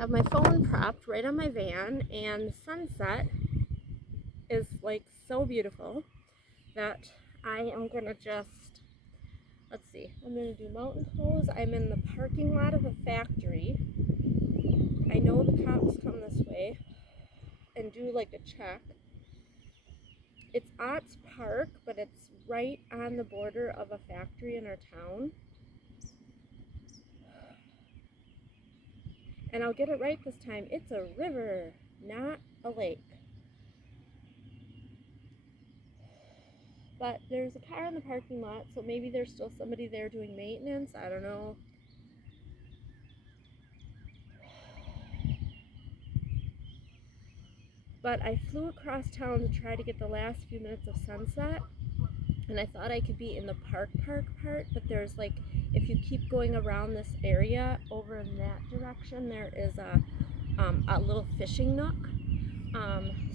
have my phone propped right on my van, and the sunset is like so beautiful that I am gonna just, let's see, I'm gonna do mountain pose. I'm in the parking lot of a factory. I know the cops come this way and do like a check. It's Otts Park, but it's right on the border of a factory in our town. And I'll get it right this time. It's a river, not a lake. But there's a car in the parking lot, so maybe there's still somebody there doing maintenance. I don't know. But I flew across town to try to get the last few minutes of sunset, and I thought I could be in the park part, but there's like, if you keep going around this area over in that direction, there is a little fishing nook.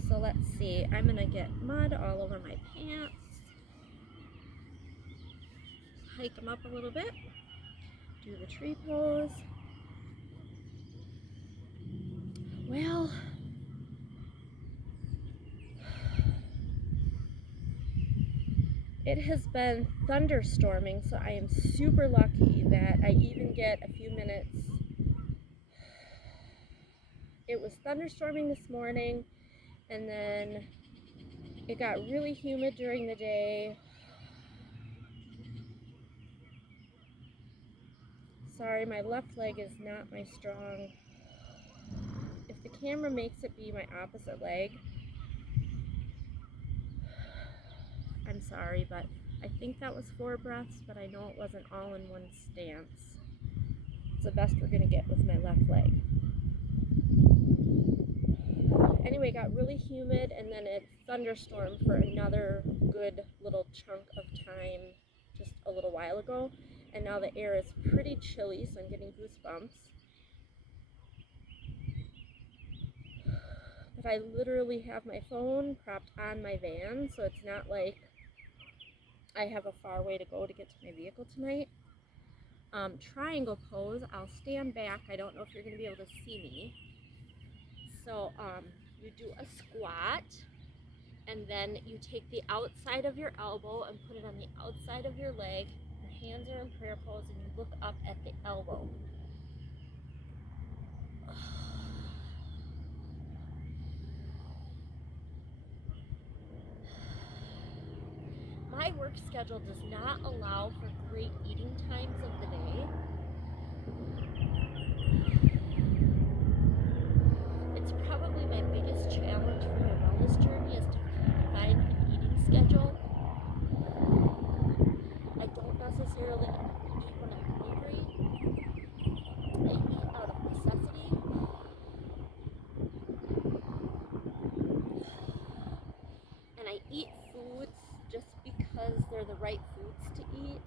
So let's see, I'm gonna get mud all over my pants, hike them up a little bit, do the tree pose. Well, it has been thunderstorming, so I am super lucky that I even get a few minutes. It was thunderstorming this morning, and then it got really humid during the day. Sorry, my left leg is not my strong. If the camera makes it be my opposite leg, I'm sorry, but I think that was 4 breaths, but I know it wasn't all in one stance. It's the best we're gonna get with my left leg. Anyway, it got really humid, and then it thunderstormed for another good little chunk of time just a little while ago, and now the air is pretty chilly, so I'm getting goosebumps. But I literally have my phone propped on my van, so it's not like I have a far way to go to get to my vehicle tonight. Triangle pose, I'll stand back. I don't know if you're going to be able to see me. So you do a squat, and then you take the outside of your elbow and put it on the outside of your leg. Your hands are in prayer pose, and you look up at the elbow. My work schedule does not allow for great eating times of the day. It's probably my biggest challenge for my wellness journey is to find an eating schedule. I don't necessarily eat when I'm hungry. I eat out of necessity. And I eat foods just because they're the right foods to eat.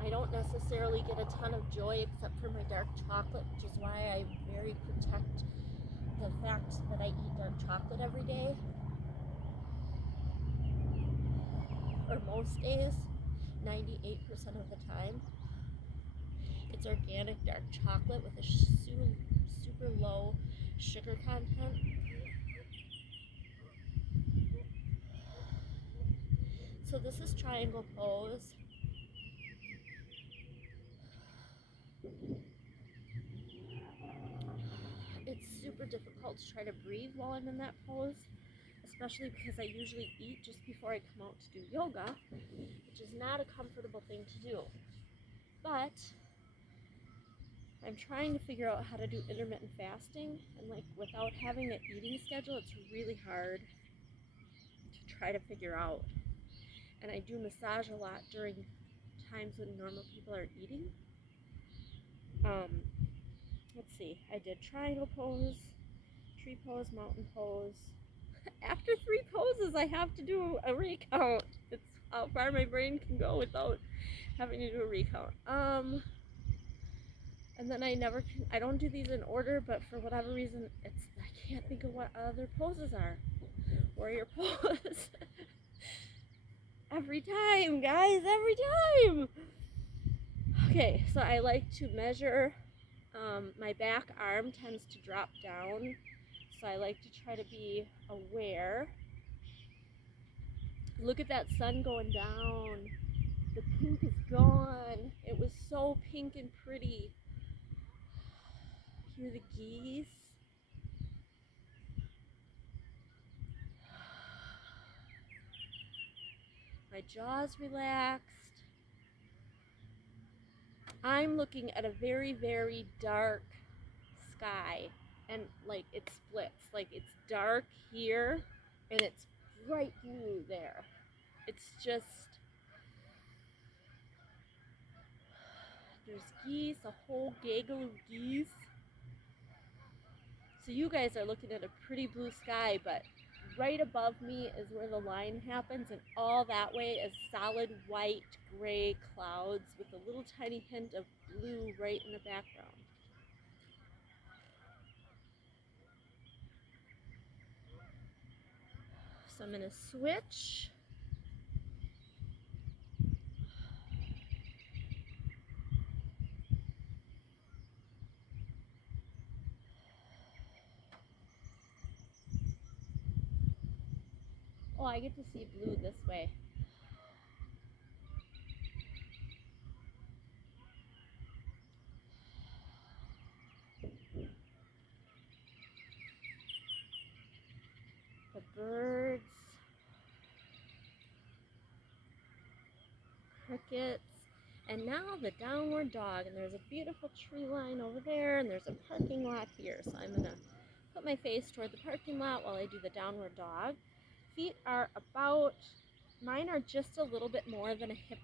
I don't necessarily get a ton of joy except for my dark chocolate, which is why I very protect the fact that I eat dark chocolate every day. Or most days, 98% of the time. It's organic dark chocolate with a super low sugar content. So this is triangle pose. It's super difficult to try to breathe while I'm in that pose, especially because I usually eat just before I come out to do yoga, which is not a comfortable thing to do. But I'm trying to figure out how to do intermittent fasting, and like without having an eating schedule, it's really hard to try to figure out. And I do massage a lot during times when normal people are eating. Let's see, I did triangle pose, tree pose, mountain pose. After 3 poses, I have to do a recount. It's how far my brain can go without having to do a recount. And then I don't do these in order, but for whatever reason, I can't think of what other poses are. Warrior pose. Every time, guys, every time. Okay, so I like to measure my back arm tends to drop down, so I like to try to be aware. Look at that sun going down. The pink is gone. It was so pink and pretty. Hear the geese. My jaw's relaxed. I'm looking at a very, very dark sky, and like it splits. Like it's dark here and it's bright blue there. It's just, there's geese, a whole gaggle of geese. So you guys are looking at a pretty blue sky, but right above me is where the line happens, and all that way is solid white, gray clouds with a little tiny hint of blue right in the background. So I'm going to switch. Oh, I get to see blue this way. The birds, crickets, and now the downward dog. And there's a beautiful tree line over there, and there's a parking lot here. So I'm gonna put my face toward the parking lot while I do the downward dog. Feet are about, mine are just a little bit more than a hip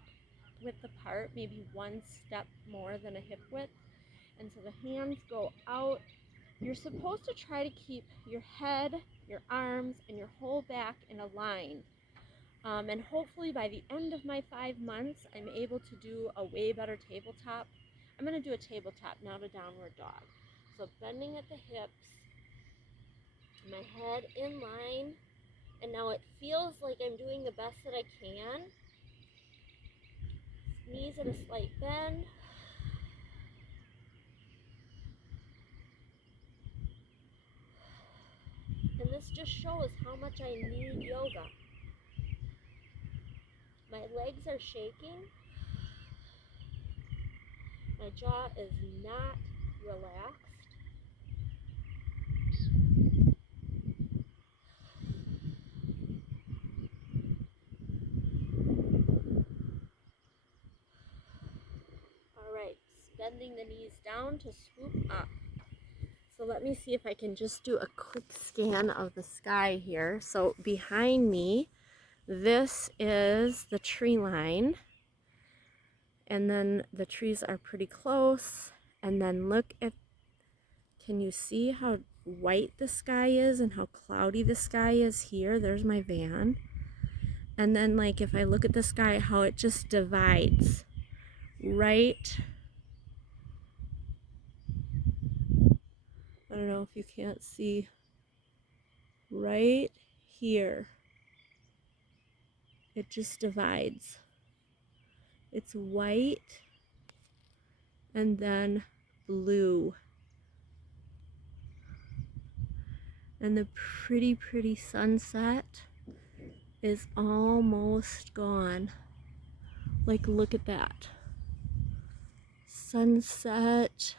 width apart, maybe one step more than a hip width. And so the hands go out. You're supposed to try to keep your head, your arms, and your whole back in a line. And hopefully by the end of my 5 months, I'm able to do a way better tabletop. I'm going to do a tabletop, not a downward dog. So bending at the hips, my head in line, and now it feels like I'm doing the best that I can. Knees at a slight bend. And this just shows how much I need yoga. My legs are shaking. My jaw is not relaxed. All right, bending the knees down to swoop up. So let me see if I can just do a quick scan of the sky here. So behind me, this is the tree line. And then the trees are pretty close. And then look at, can you see how white the sky is and how cloudy the sky is here? There's my van. And then like if I look at the sky, how it just divides right. I don't know if you can't see right here. It just divides. It's white and then blue. And the pretty, pretty sunset is almost gone. Like, look at that. Sunset.